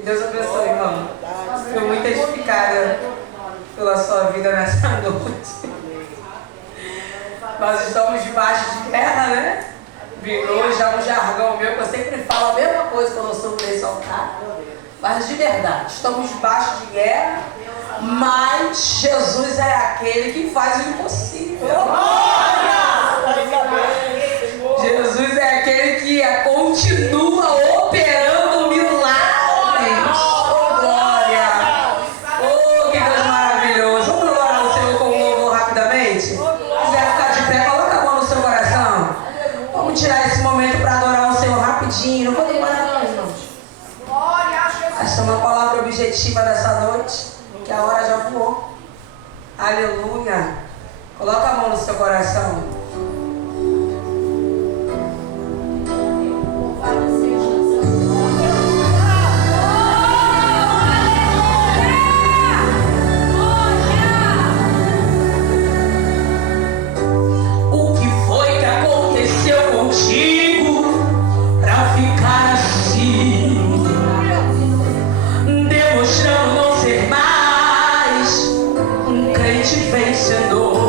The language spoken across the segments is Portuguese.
Que Deus abençoe, irmão. Estou muito edificada pela sua vida nessa noite. Nós estamos debaixo de guerra, né? Virou já um jargão meu, que eu sempre falo a mesma coisa quando eu subo nesse altar. Mas de verdade, estamos debaixo de guerra, mas Jesus é aquele que faz o impossível. Jesus é aquele que continua operando milagres. Oh, glória! Oh, que Deus maravilhoso! Vamos louvar o Senhor com louvor rapidamente? Se quiser ficar de pé, coloca a mão no seu coração. Vamos tirar esse momento para adorar o Senhor rapidinho. Não vou demorar não, irmãos. Essa é uma palavra objetiva dessa noite, que a hora já voou. Aleluia! Coloca a mão no seu coração. Vencedor.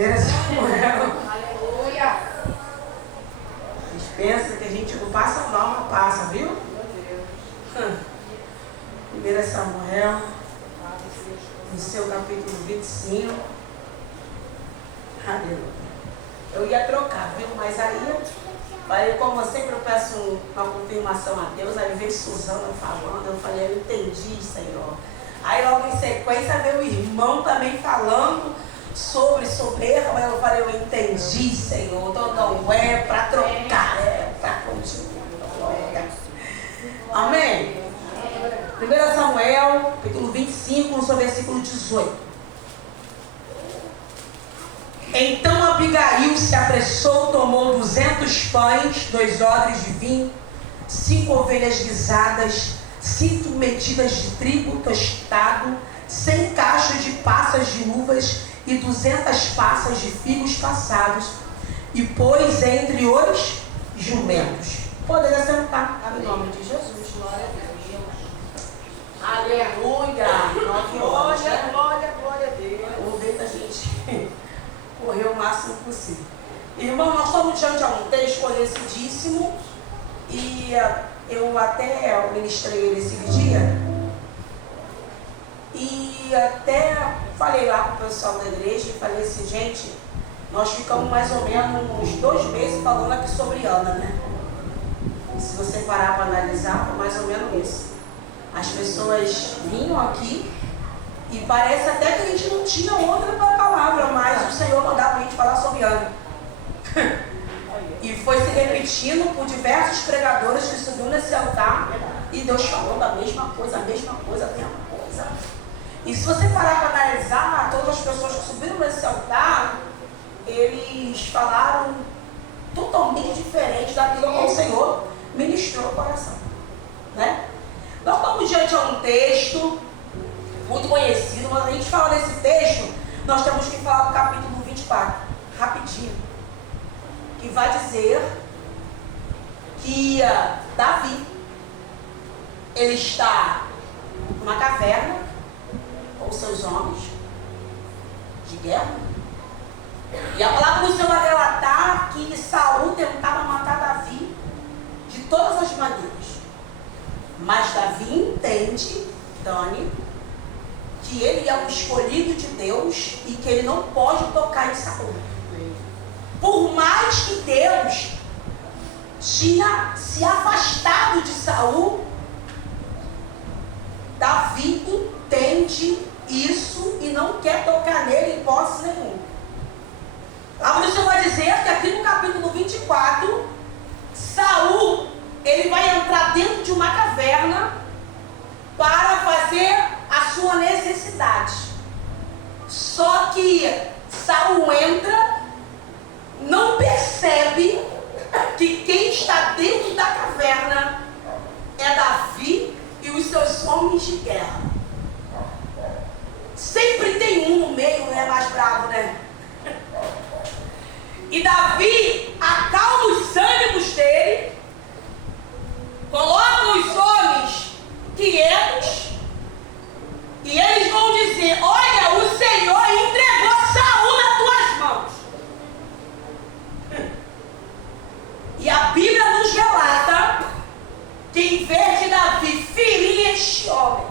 Samuel. Aleluia. A gente pensa que a gente não passa mal, mas passa, viu? Meu Deus. 1 Samuel, no seu capítulo 25. Aleluia. Eu ia trocar, viu? Mas aí, como eu sempre peço uma confirmação a Deus, aí veio Suzana falando, eu falei, eu entendi, Senhor. Aí logo em sequência veio o irmão também falando sobre soberba, eu falei, eu entendi, Senhor. Então não é para trocar, é para continuar. Amém? 1 Samuel, capítulo 25, no seu versículo 18. Então Abigail se apressou, tomou 200 pães, 2 odres de vinho, 5 ovelhas guisadas, 5 medidas de trigo tostado, 100 caixas de passas de uvas e 200 passas de figos passados, e pôs entre os jumentos. Poderia sentar, em nome de Jesus. Glória a Deus. Aleluia! 9 horas, né? Glória a Deus. Vamos ver que a gente correr o máximo possível. Irmão, nós estamos diante de um texto conhecidíssimo e eu até ministrei ele esse dia e até falei lá com o pessoal da igreja e falei assim, gente, nós ficamos mais ou menos uns 2 meses falando aqui sobre Ana, né? Se você parar para analisar, foi mais ou menos isso. As pessoas vinham aqui e parece até que a gente não tinha outra palavra, mas o Senhor mandava a gente falar sobre Ana. E foi se repetindo por diversos pregadores que subiram nesse altar e Deus falando a mesma coisa, a mesma coisa, a mesma coisa. E se você parar para analisar, todas as pessoas que subiram nesse altar, eles falaram totalmente diferente daquilo que o Senhor ministrou o coração, né? Nós estamos diante de um texto muito conhecido, mas a gente fala desse texto, nós temos que falar do capítulo 24, rapidinho, que vai dizer que Davi, ele está numa caverna com seus homens de guerra, e a palavra do Senhor vai relatar que Saul tentava matar Davi de todas as maneiras, mas Davi entende, Dani, que ele é o escolhido de Deus e que ele não pode tocar em Saul. Por mais que Deus tinha se afastado de Saul, Davi entende isso e não quer tocar nele em hipótese nenhuma. A Bíblia vai dizer que aqui no capítulo 24, Saul, ele vai entrar dentro de uma caverna para fazer a sua necessidade. Só que Saul entra, não percebe que quem está dentro da caverna é Davi e os seus homens de guerra. Sempre tem um no meio, né, mais bravo, né? E Davi acalma os ânimos dele, coloca os homens quietos, e eles vão dizer: olha, o Senhor entregou Saul nas tuas mãos. E a Bíblia nos relata que em vez de Davi ferir este homem,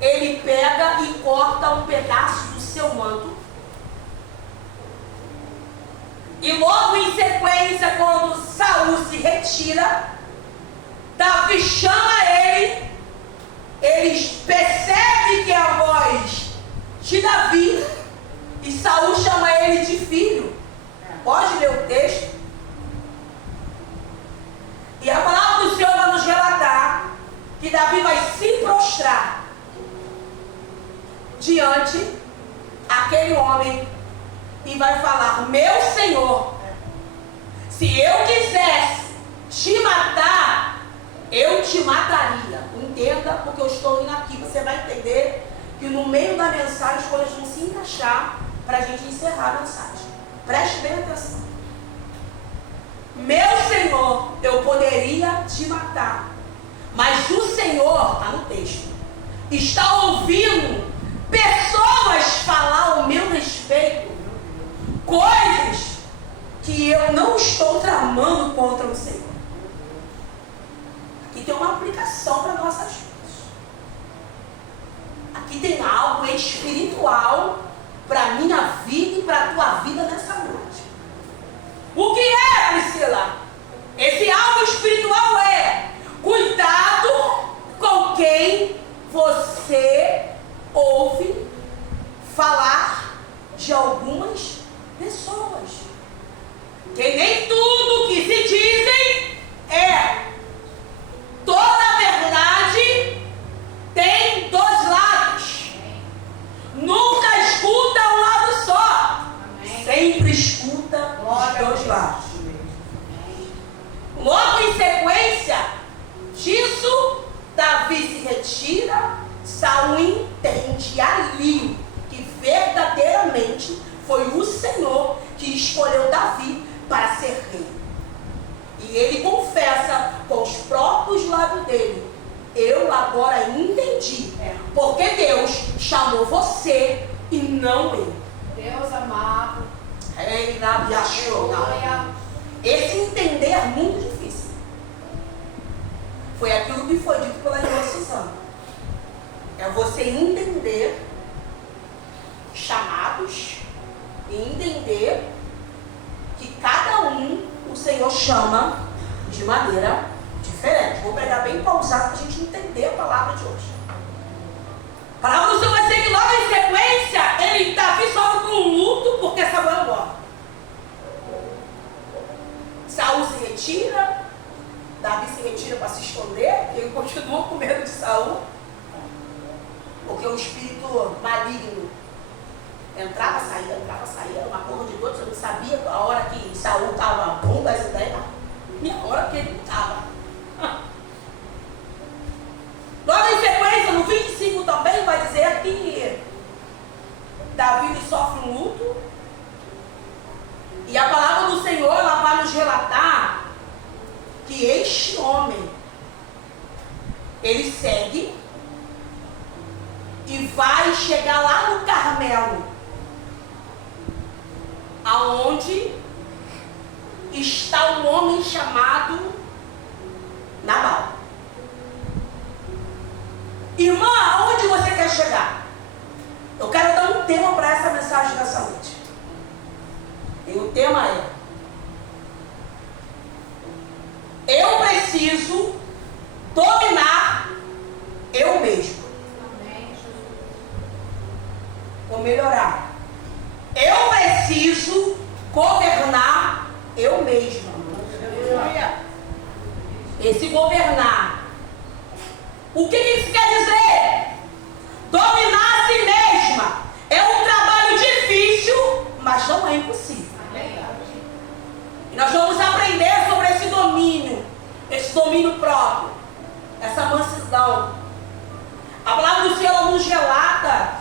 ele pega e corta um pedaço do seu manto. E logo em sequência, quando Saul se retira, Davi chama ele, eles percebem que é a voz de Davi, e Saul chama ele de filho. Pode ler o texto? E a palavra do Senhor vai nos relatar que Davi vai se prostrar diante aquele homem e vai falar: meu Senhor, se eu quisesse te matar, eu te mataria. Entenda, porque eu estou indo aqui, você vai entender que no meio da mensagem as coisas vão se encaixar para a gente encerrar a mensagem. Preste bem atenção. Meu Senhor, eu poderia te matar, mas o Senhor, está no texto, está ouvindo pessoas falar ao meu respeito espiritual para a minha vida e para a tua vida nessa noite. O que é, Priscila? Esse algo espiritual é cuidado com quem você ouve falar de algumas pessoas. Que nem tudo que se dizem é. Toda a verdade tem dois lados. Nunca escuta um lado só. Sempre escuta os dois lados. Logo em sequência disso, Davi se retira. Saul entende ali que verdadeiramente foi o Senhor que escolheu Davi para ser rei. E ele confessa com os próprios lábios dele: eu agora entendi porque Deus chamou você e não eu. Deus amado. Ei, Rabi achou. Esse entender é muito difícil. Foi aquilo que foi dito pela irmã Suzana. É você entender chamados e entender que cada um o Senhor chama de maneira diferente. Vou pregar bem pausado para a gente entender a palavra de hoje. A palavra do Senhor vai dizer que logo em sequência Davi sofre com um luto porque Samuel morre. Saul se retira, Davi se retira para se esconder, porque ele continua com medo de Saul, porque o espírito maligno entrava, saía, uma curva de dor. Você não sabia a hora que Saul estava bom das ideias e a hora que ele não estava. Logo em sequência, no 25 também vai dizer que Davi sofre um luto. E a palavra do Senhor, ela vai nos relatar que este homem, ele segue e vai chegar lá no Carmelo, aonde está um homem chamado Nabal. Irmã, aonde você quer chegar? Eu quero dar um tema para essa mensagem nessa noite. E o tema é: eu preciso dominar eu mesmo. Vou melhorar. Eu preciso governar eu mesma. Esse governar, o que isso quer dizer? Dominar a si mesma é um trabalho difícil, mas não é impossível. E nós vamos aprender sobre esse domínio próprio, essa mansidão. A palavra do Senhor nos relata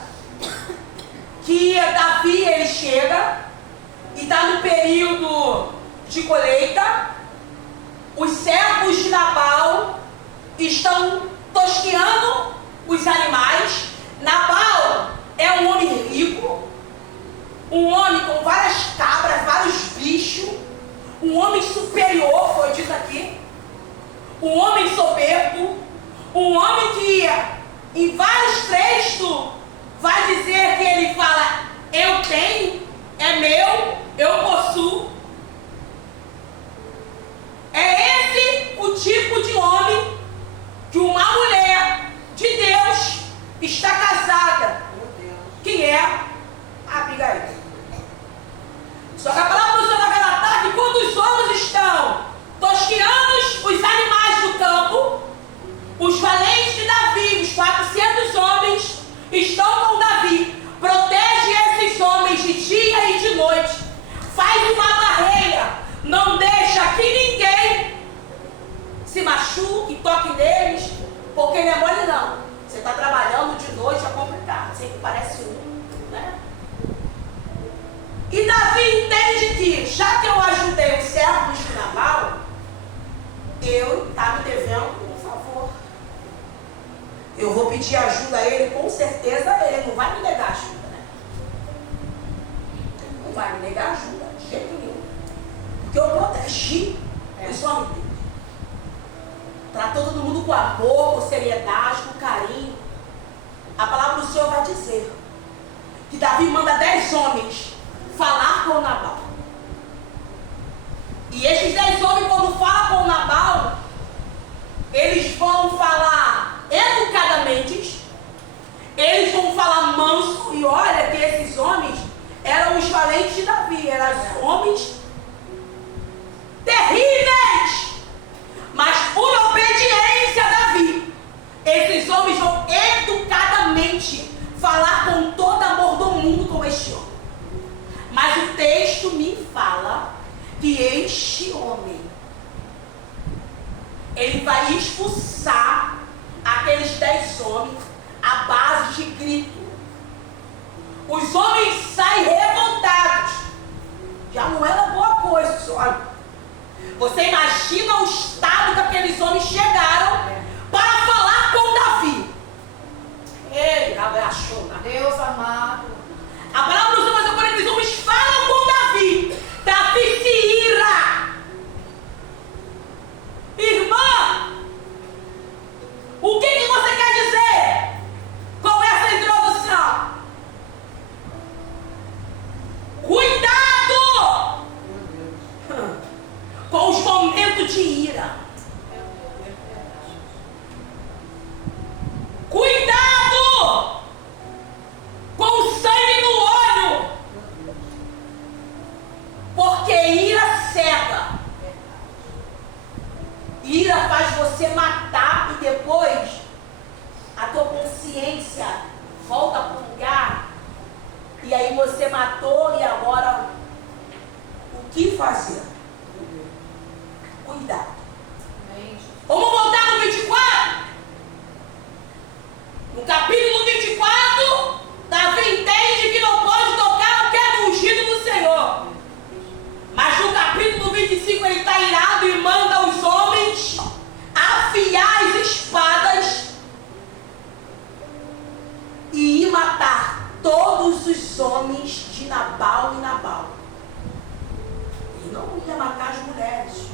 que Davi, ele chega e está no período de colheita. Os servos de Nabal estão tosqueando os animais. Nabal é um homem rico, um homem com várias cabras, vários bichos, um homem superior, foi dito aqui, um homem soberbo, um homem que em vários textos vai dizer que ele fala: eu tenho, é meu, eu possuo. É esse o tipo de homem que uma mulher de Deus está casada, que é Abigail. Só que a palavra do Senhor vai relatar que quando os homens estão tosqueando os animais do campo, os valentes de Davi, os 400 homens, estão com Davi, protege esses homens de dia e de noite, faz uma barreira, não deixa que ninguém se machuque, toque neles, porque não é mole não. Você está trabalhando de noite, é complicado, sempre parece né? E Davi entende que, já que eu ajudei os servos de Nabal, eu está me devendo um favor. Eu vou pedir ajuda a ele, com certeza ele não vai me negar ajuda, né? Não vai me negar ajuda, de jeito nenhum. Porque eu protegi os homens dele. Tratou todo mundo com amor, com seriedade, com carinho. A palavra do Senhor vai dizer que Davi manda 10 homens falar com Nabal. E esses 10 homens, quando falam com Nabal, eles vão falar educadamente, eles vão falar manso, e olha que esses homens eram os valentes de Davi, eram homens terríveis, mas por obediência a Davi, esses homens vão educadamente falar com todo amor do mundo com este homem. Mas o texto me fala que este homem, ele vai expulsar aqueles 10 homens à base de grito. Os homens saem revoltados. Já não era boa coisa, senhora. Você imagina o estado que aqueles homens chegaram para falar com Davi. Ele abraçou. Deus amado. A palavra do Senhor, mas agora aqueles homens falam com Davi. Davi se ira. Irmã, o que você quer dizer com essa introdução? Cuidado com os momentos de ira. Cuidado com o sangue no olho, porque ira cega. Ira faz você matar e depois a tua consciência volta para o lugar. E aí você matou e agora o que fazer? Cuidado. Vamos voltar no 24? No capítulo 24, Davi entende que não pode tocar o que é ungido do Senhor. Mas no capítulo 25 ele está irado e manda os homens afiar as espadas e ir matar todos os homens de Nabal e Nabal. Ele não ia matar as mulheres.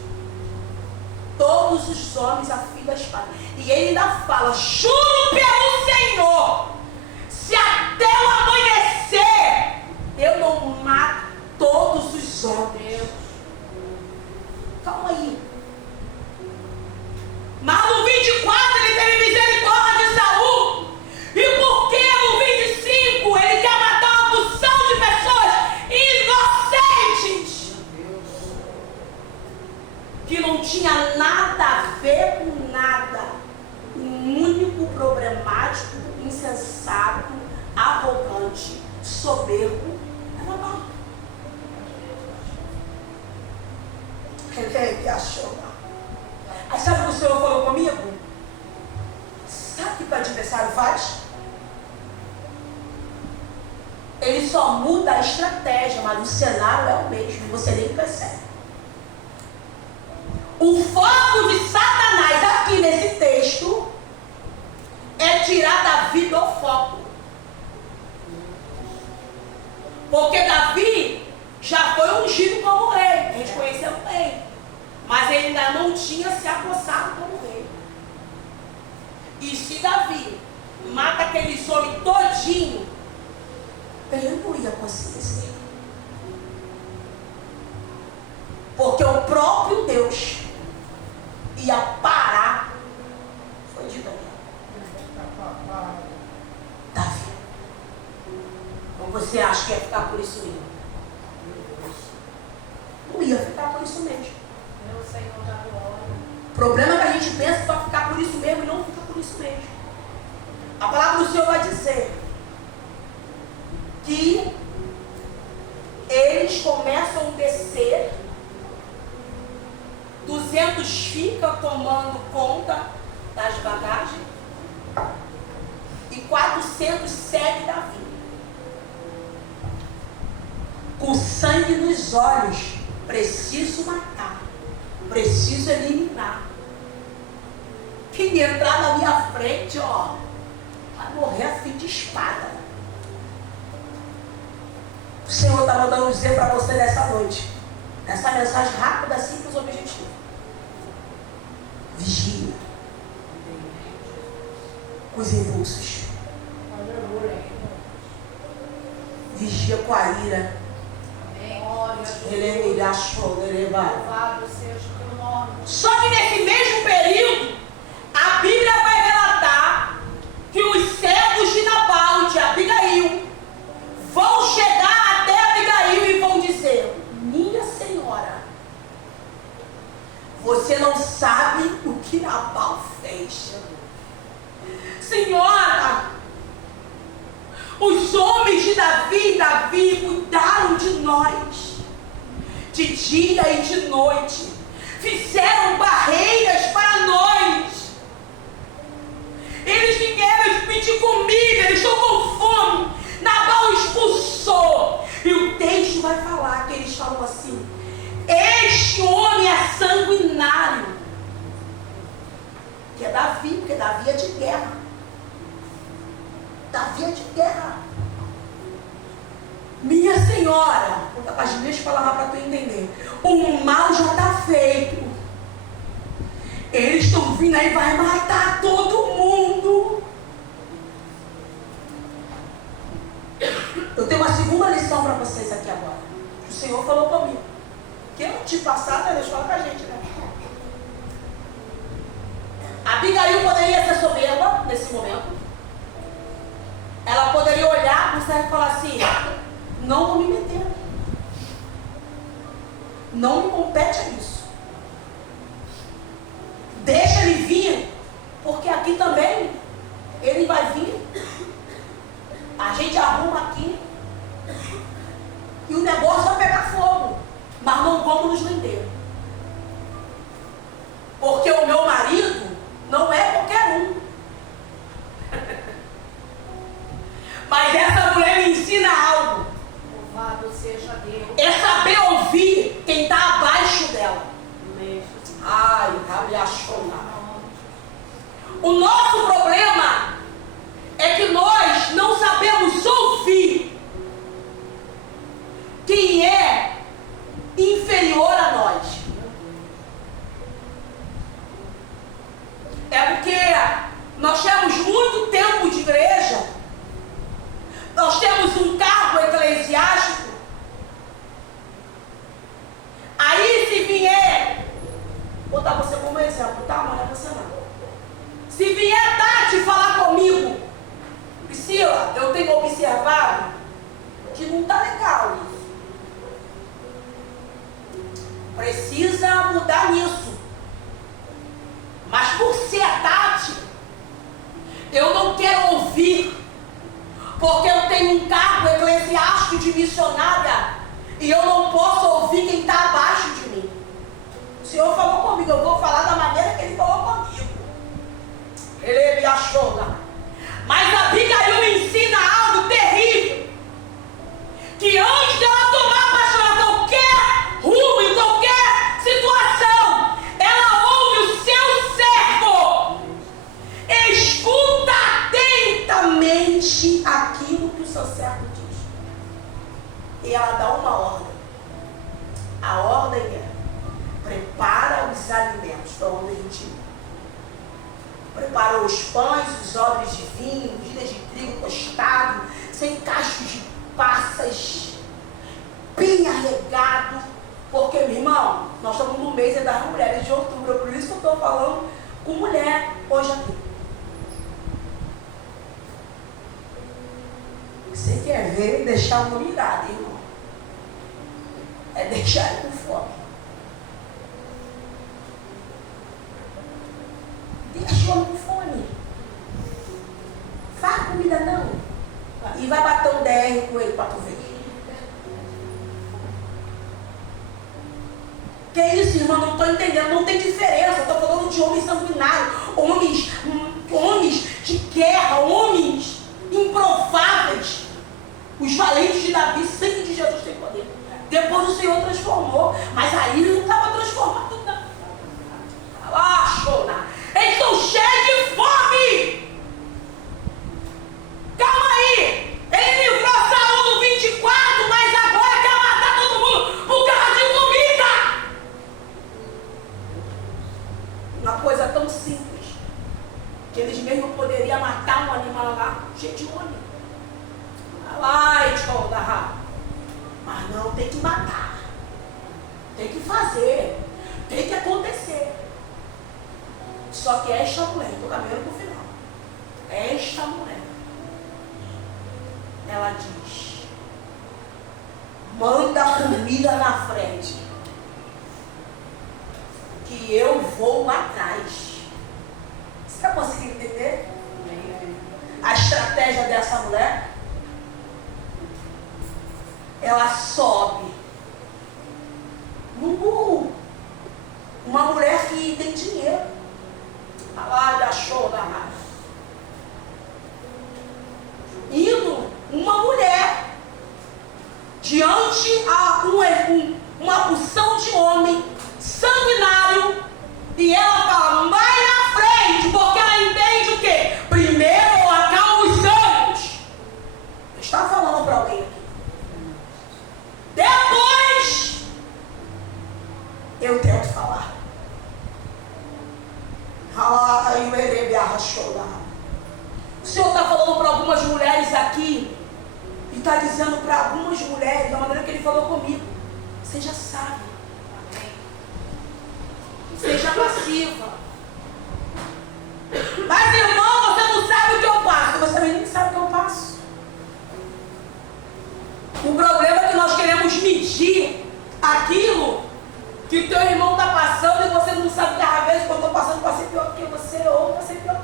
Todos os homens afiam a espada. E ele ainda fala: juro pelo Senhor, se até o amanhecer eu não mato todos os homens. Calma aí. Mas no 24 ele teve misericórdia de Saul. E por que no 25 ele quer matar uma porção de pessoas inocentes? Que não tinha nada a ver com nada. Um único problemático, insensato, arrogante, soberbo, era mal. Ele achou mal. Aí sabe o que o Senhor falou comigo? Sabe o que o adversário faz? Ele só muda a estratégia, mas o cenário é o mesmo, você nem percebe. O foco de Satanás aqui nesse texto é tirar Davi do foco. Porque Davi já foi ungido como rei, a gente conheceu bem, mas ele ainda não tinha se apossado como rei. E se Davi mata aqueles homens todinho, ele não ia conseguir ser. Porque o próprio Deus ia parar. Foi de Davi. Davi. Ou você acha que ia ficar por isso mesmo? Não ia ficar por isso mesmo. Meu Senhor da glória. O problema é que a gente pensa que vai ficar por isso mesmo e não fica por isso mesmo. A palavra do Senhor vai dizer que eles começam a descer, 200 ficam tomando conta das bagagens e 400 seguem Davi. Com sangue nos olhos, preciso matar, preciso eliminar. Quem entrar na minha frente, ó, vai morrer a fim de espada. O Senhor está mandando dizer para você nessa noite, nessa mensagem rápida, simples, objetiva. Vigia com os impulsos. vigia com a ira. Glória a Ele Deus. me achou, ele vai. Louvado seja o teu nome. Só que nesse mesmo período, a Bíblia vai relatar que os servos de Nabal, de Abigail, vão chegar até Abigail e vão dizer: minha senhora, você não sabe o que Nabal fez. Senhora, os homens de Davi cuidaram de nós, de dia e de noite, fizeram barreiras para nós. Eles vieram pedir comida, eles estão com fome. Nabal expulsou. E o texto vai falar que eles falam assim: este homem é sanguinário. Que é Davi, porque Davi é de guerra. Davi é de guerra. Minha senhora, vou dar as minhas palavras para tu entender. O mal já está feito. Eles estão vindo aí, vai matar todo mundo. Eu tenho uma segunda lição para vocês aqui agora. O Senhor falou comigo. Que eu te passar, né? Deus fala com a gente, né? Abigail poderia ser soberba nesse momento. Ela poderia olhar para o servo e falar assim: não vou me meter. Não me compete a isso. Deixa ele vir, porque aqui também ele vai vir. A gente arruma aqui e o negócio vai pegar fogo. Mas não vamos nos vender. Porque o meu marido não é qualquer um. Mas essa mulher me ensina algo. Louvado seja Deus. É saber ouvir quem está abaixo dela. Ai, cabe a chorar. O nosso problema é que nós não sabemos ouvir quem é inferior a nós. É porque nós temos muito tempo de igreja, nós temos um cargo eclesiástico. Aí se vier, vou botar você como exemplo, tá? Não é você não. Se vier Tati falar comigo: Priscila, eu tenho observado que não tá legal isso. Precisa mudar nisso. Mas por ser a Tati, eu não quero ouvir, porque eu tenho um cargo eclesiástico de missionária e eu não posso ouvir quem está abaixo de mim. O Senhor falou comigo, eu vou falar da maneira que Ele falou comigo. Ele me achou lá. Mas a Abigail me ensina algo terrível, que antes dela tomar qualquer rumo, em qualquer situação, ela ouve o seu servo. Escuta atentamente aquilo que o seu servo diz. E ela dá uma ordem. A ordem é: prepara os alimentos. Para onde a gente ir. Preparou os pães, os odres de vinho, medidas de trigo tostado, sem cachos de passas, bem arregado. Porque, meu irmão, nós estamos no mês das mulheres de outubro. Por isso que eu estou falando com mulher hoje aqui. Você quer ver e deixar uma mirada, irmão? É deixar ele com fome. Deixa o homem com fome. Faz comida não. E vai bater um DR com ele para tu ver. Que isso, irmão? Não estou entendendo. Não tem diferença. Eu estou falando de homens sanguinários, homens de guerra, homens improváveis. Os valentes de Davi, sangue de Jesus tem poder. Depois o Senhor transformou, mas aí ele não estava transformado, não. Eles estão cheios de fome. Calma aí. Ele livrou Saul do 24, mas agora quer matar todo mundo por causa de comida. Uma coisa tão simples, que eles mesmo poderiam matar um animal lá, cheio de homem. Ai, tchau da que fazer, tem que acontecer. Só que esta mulher, estou caminhando para o final, esta mulher, ela diz, manda a comida na frente, que eu vou lá atrás. Você está conseguindo entender a estratégia dessa mulher? Ela sobe no burro. Uma mulher que tem dinheiro. Ela achou da raiva. Indo uma mulher diante a uma porção de homem sanguinário, e ela fala, vai na frente, porque ela entende o quê? Primeiro eu acalmo os ânimos. Eu estava falando para alguém aqui. Depois eu tento falar. O Senhor está falando para algumas mulheres aqui, e está dizendo para algumas mulheres, da maneira que Ele falou comigo, seja sábia, seja passiva. Mas irmão, você não sabe o que eu passo. Você também nem sabe o que eu passo. O problema é que nós queremos medir aquilo que teu irmão está passando, e você não sabe que às vezes quando eu estou passando pode ser pior que você, ou vai ser pior.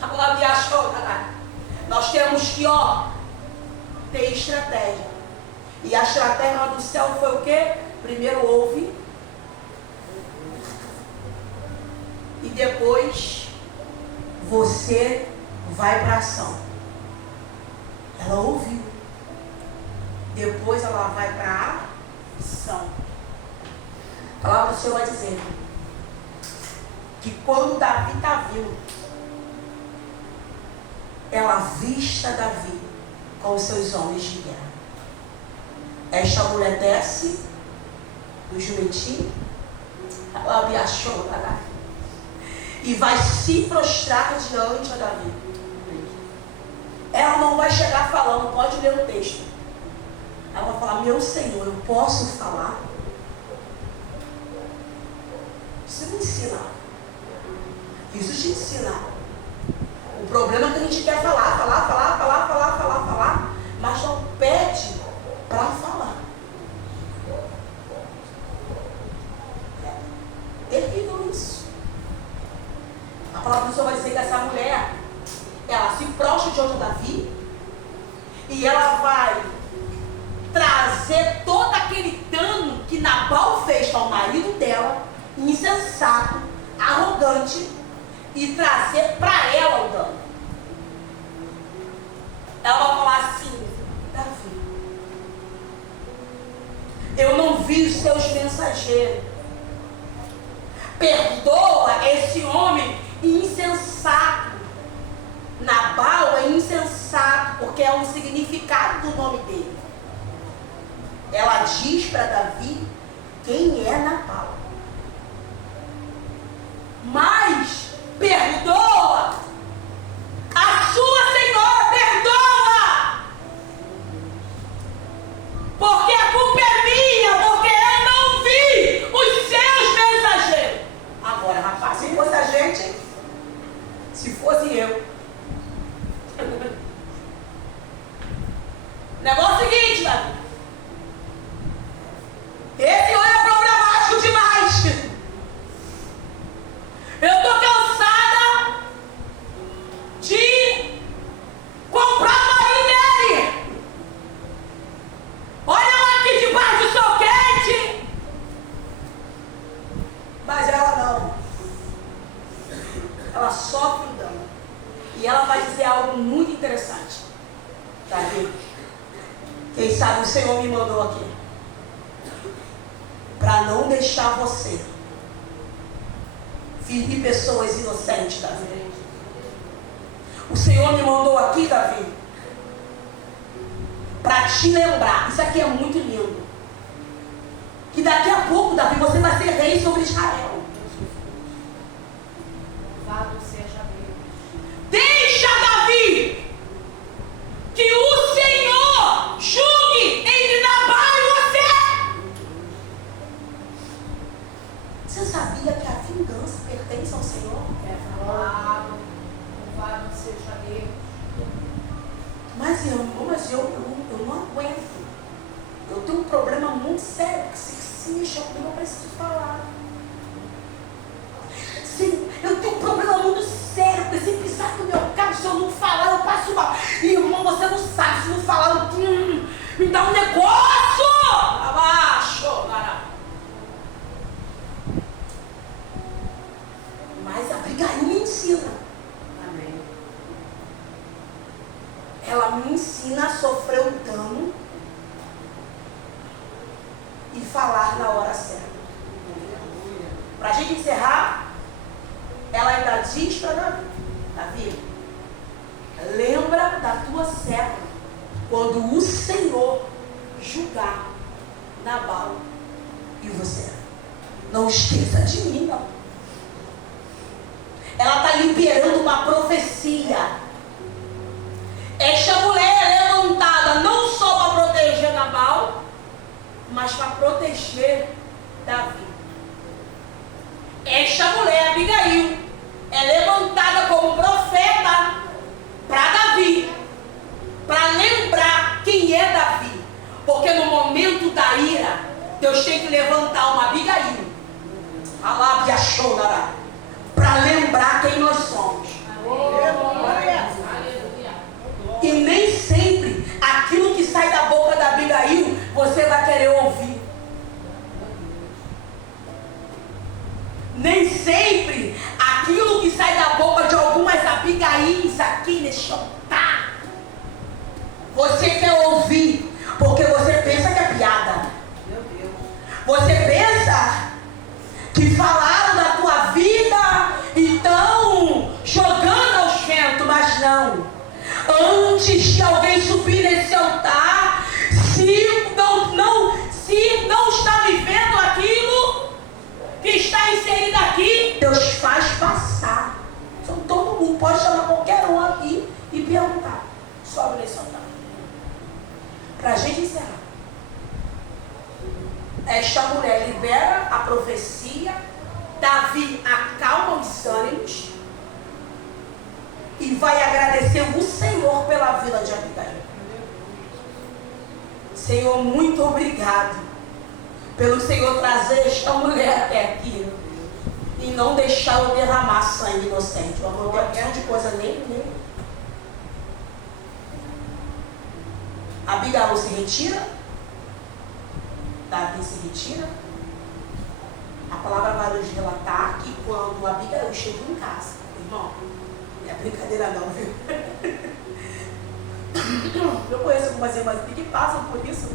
Agora me achou, nós temos que, ter estratégia. E a estratégia do céu foi o quê? Primeiro ouve, e depois você vai para a ação. Ela ouviu, depois ela vai para a ação. A palavra do Senhor vai dizer que quando Davi está vindo, ela avista Davi com os seus homens de guerra. Esta mulher desce do jumentinho, ela me achou, e vai se prostrar diante de Davi. Ela não vai chegar falando, pode ler o texto. Ela vai falar, meu Senhor, eu posso falar? Isso me ensina. Isso te ensina. O problema é que a gente quer falar, mas não pede para falar. É terrível isso. A palavra do Senhor vai dizer que essa mulher, ela se prostra diante de Davi, e ela vai trazer todo aquele dano que Nabal fez ao marido dela, insensato, arrogante, e trazer para ela o dano. Ela vai falar assim, Davi, eu não vi os seus mensageiros. Perdoa esse homem insensato. Nabal é insensato, porque é um significado do nome dele. Ela diz para Davi quem é Nabal. Mas perdoa a sua senhora, perdoa, porque a culpa é minha, porque eu não vi os seus mensageiros. Agora, rapaz, se fosse a gente, se fosse eu, negócio é o seguinte, Davi, esse olho é problemático demais. Eu estou cansada de comprar o marido dele. Olha lá aqui debaixo do sol quente. Mas ela não. Ela sofre o dano. E ela vai dizer algo muito interessante. Davi, quem sabe o Senhor me mandou aqui para não deixar você ferir pessoas inocentes, Davi. O Senhor me mandou aqui, Davi, para te lembrar. Isso aqui é muito lindo. Que daqui a pouco, Davi, você vai ser rei sobre Israel. Louvado seja Deus. Deixa, Davi, que o Senhor julgue entre Nabal e você. irmão, mas eu não aguento. Eu tenho um problema muito sério, que se mexer comigo eu preciso falar. Sim, eu tenho um problema muito sério, porque se pisar no meu carro, se eu não falar, eu passo mal. Irmão, você não sabe, se não falar, me dá um negócio! Abaixo! Mas a Abigail me ensina. Amém. Ela me ensina a sofrer o dano e falar na hora certa. Para a gente encerrar, ela ainda diz para Davi: Davi, lembra da tua serva quando o Senhor julgar Nabal e você. Não esqueça de mim, não. Ela está liberando uma profecia. Esta mulher é levantada não só para proteger Nabal, mas para proteger Davi. Esta mulher, Abigail, é levantada como profeta para Davi, para lembrar quem é Davi. Porque no momento da ira, Deus tem que levantar uma Abigail, para lembrar quem nós somos. E nem sempre aquilo que sai da boca da Abigail você vai querer ouvir. Nem sempre aquilo que sai da boca de algumas Abigails aqui nesse altar você quer ouvir, porque você pensa que é piada. Meu Deus. Você pensa que falaram da tua vida e estão jogando aos ventos, mas não. Antes de alguém subir nesse altar, se não está vivendo aquilo que está inserido aqui, Deus faz passar. Então todo mundo pode chamar qualquer um aqui e perguntar: sobe nesse altar. Para a gente encerrar, esta mulher libera a profecia, Davi acalma os ânimos e vai agradecer o Senhor pela vida de Abigail. Senhor, muito obrigado pelo Senhor trazer esta mulher até aqui e não deixar eu derramar sangue inocente. Eu não tenho opção de coisa nem. Abigail se retira, Davi se retira. A palavra vai nos relatar que quando Abigail chega em casa, irmão, não é brincadeira não, viu? Eu conheço algumas irmãs que passam por isso.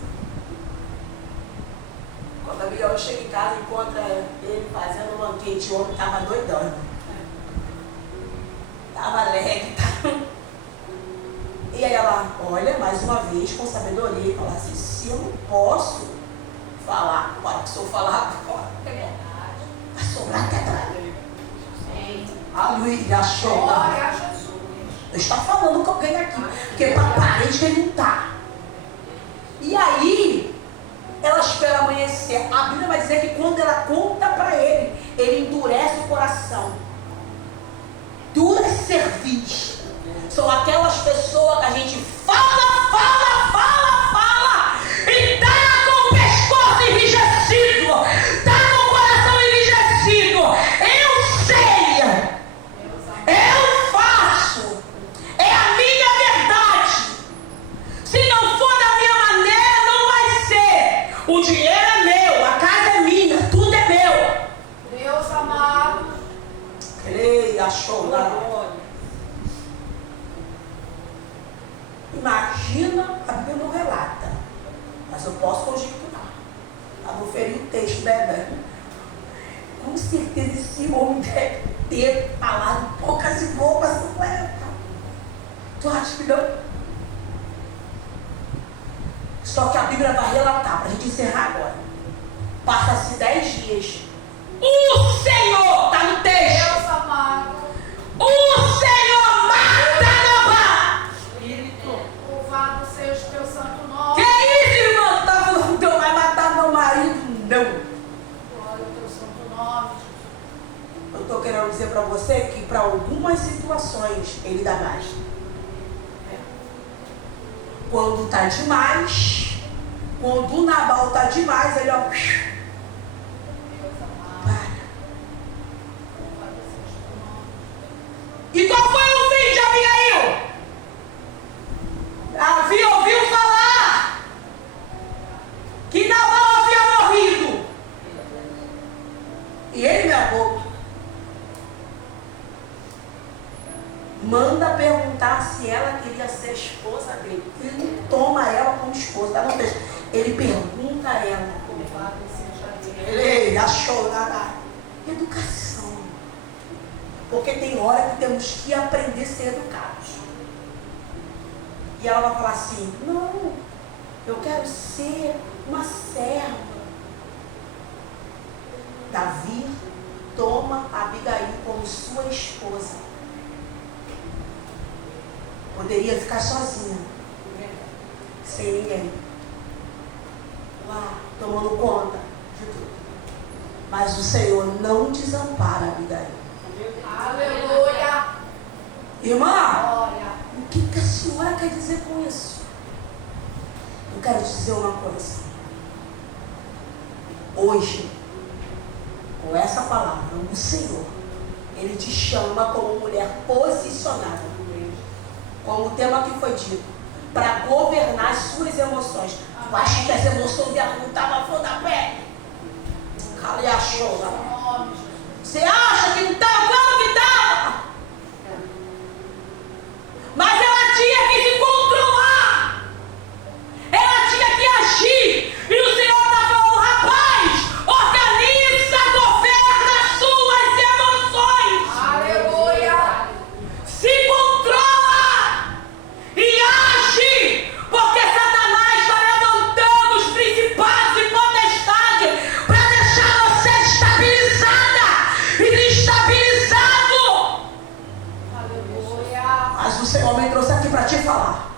Quando Abigail chega em casa, encontra ele fazendo um banquete, o homem estava doidão. Estava alegre, E aí ela olha mais uma vez com sabedoria e fala assim: se eu não posso falar, agora que se eu falar agora, vai sobrar até atrás. Aleluia, achou. Eu estou falando com alguém aqui, porque para parede ele não está. E aí, ela espera amanhecer. A Bíblia vai dizer que quando ela conta para ele, ele endurece o coração. Dura cerviz. São aquelas pessoas que a gente fala e tá com o pescoço enrijecido, tá com o coração enrijecido. Eu sei, eu faço, é a minha verdade. Se não for da minha maneira, não vai ser. O dinheiro é meu, a casa é minha, tudo é meu. Deus amado. Creia, achou lá. Imagina, a Bíblia não relata, mas eu posso conjecturar. Eu vou ferir o texto, né? Com certeza esse homem deve ter falado poucas e boas com ela. Tu acha que não? Só que a Bíblia vai relatar, para a gente encerrar agora. Passa-se 10 dias. O Senhor, está no texto. Deus amado. O Senhor mata Nabal. Louvado seja o teu santo nome. Que isso, irmão? Tu tá falando que eu vai matar meu marido? Não. Glória ao teu santo nome. Eu estou querendo dizer para você que para algumas situações ele dá mais. Quando tá demais, quando o Nabal tá demais, ele ó. Deus amado, Para. louvado seja o teu nome. E qual foi o fim de Abigail? Ouviu falar que Nabal havia morrido. E ele, minha boca, manda perguntar se ela queria ser a esposa dele. Ele não toma ela como esposa, tá no texto. Ele pergunta a ela. Louvado seja Deus. Ele achou lá. Educação. Porque tem hora que temos que aprender a ser educados. E ela vai falar assim: não, eu quero ser uma serva. Davi toma Abigail como sua esposa. Poderia ficar sozinha, sem ninguém, lá tomando conta de tudo. Mas o Senhor não desampara Abigail. Aleluia. Irmã, Glória. o que a senhora quer dizer com isso? Eu quero te dizer uma coisa. Hoje, com essa palavra, o Senhor, Ele te chama como mulher posicionada. Como o tema que foi dito, para governar as suas emoções. Tu acha que as emoções dela não estavam à flor da pele? Cala e achou. Em nome de Jesus. Você acha que não estava? Claro que estava! Mas ela tinha que se controlar. Ela tinha que agir. E o Senhor está falando: rapaz, organiza, governa as suas emoções. Aleluia. Se controla e age, porque Satanás está levantando os principados e potestades para deixar você estabilizada e destabilizado. Aleluia. Mas o Senhor me trouxe aqui para te falar.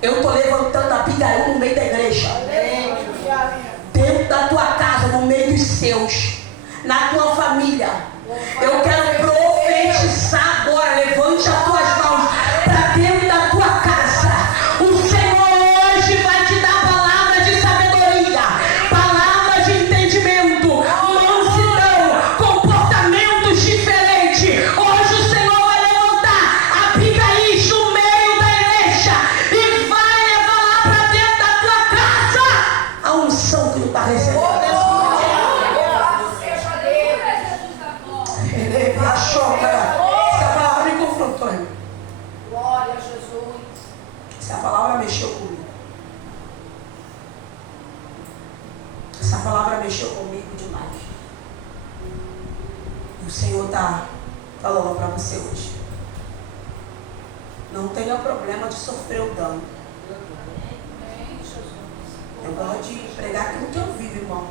Eu estou levantando a Abigail no meio da igreja. Aleluia. Dentro da tua casa, no meio dos seus. Na tua família. Eu quero profetizar agora. Levante as tuas mãos para dentro da tua casa. O Senhor hoje vai te dar palavras de sabedoria, palavras de entendimento, mansidão, comportamentos diferentes. Hoje o Senhor vai levantar Abigail no meio da igreja e vai levar lá para dentro da tua casa a unção que tu está recebendo. Louvado seja Deus. Ele achou, cara. Essa palavra me confrontou, irmão. Glória a Jesus. Essa palavra mexeu comigo. Essa palavra mexeu comigo demais. E o Senhor está falando para você hoje. Não tenha problema de sofrer o dano. Amém, Jesus. Eu gosto de pregar aquilo que eu vivo, irmão.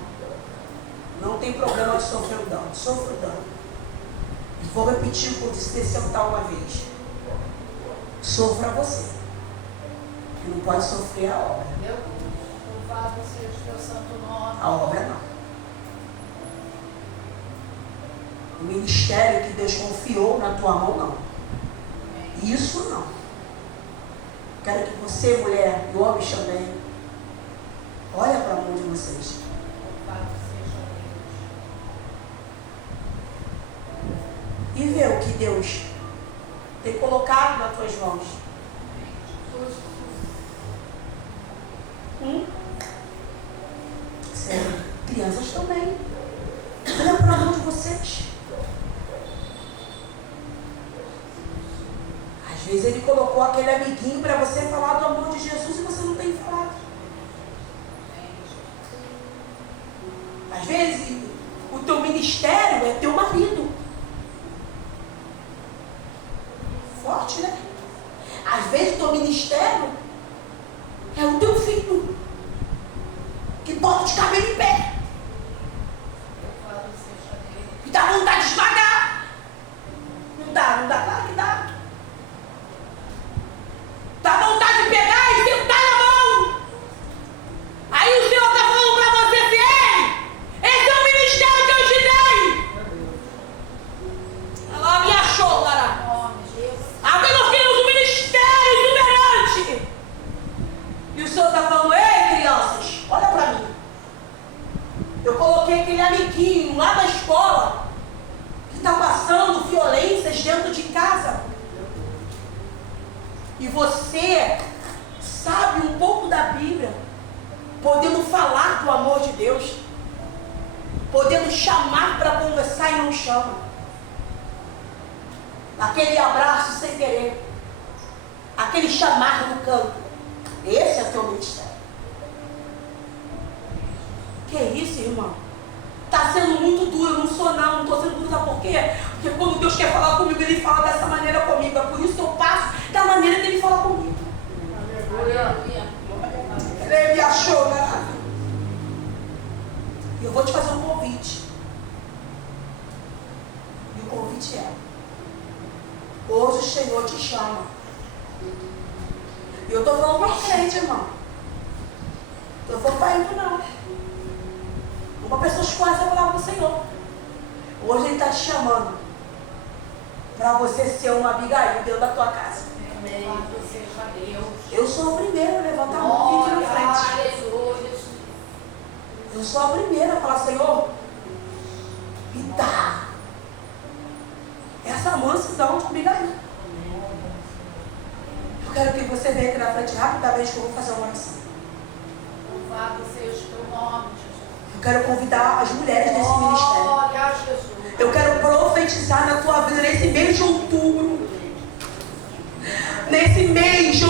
Não tem problema de sofrer o dano. Sofra o dano. E vou repetir o que eu disse desse altar uma vez. Sofra você. Que não pode sofrer a obra. Meu Deus. Louvado seja o teu santo nome. A obra não. O ministério que Deus confiou na tua mão, não. Isso não. Quero que você, mulher, e homens também, olha para a mão de vocês. Louvado seja Deus. E vê o que Deus tem colocado nas tuas mãos. Jesus. Sério. Crianças também. Olha para a mão de vocês. Às vezes ele colocou aquele amiguinho para você falar do amor de Jesus e você não tem falado. Às vezes o teu ministério é teu marido. Forte, né? e você sabe um pouco da Bíblia, podendo falar do amor de Deus, podendo chamar para conversar e não chama. Aquele abraço sem querer, aquele chamar no canto. Esse é o teu ministério. Que isso, irmão? Está sendo muito duro. Eu não sou não estou sendo duro, sabe por quê? Porque quando Deus quer falar comigo, Ele fala dessa maneira comigo. É por isso que eu passo da maneira que Ele fala comigo. Ele me achou, né? E eu vou te fazer um convite. E o convite é: hoje o Senhor te chama. E eu estou falando para frente, irmão. Eu vou para indo não. Uma pessoa conhece a palavra do Senhor. Hoje Ele está te chamando para você ser uma Abigail dentro da tua casa. Eu sou a primeira a levantar a mão aqui na frente. Eu sou a primeira a falar: Senhor, me dá essa mansidão de Abigail. Eu quero que você venha aqui na frente rapidamente, que eu vou fazer uma oração. Louvado seja o teu nome, Jesus. Eu quero convidar as mulheres desse ministério. Glória a Jesus. Eu quero profetizar na tua vida nesse mês de outubro. Nesse mês de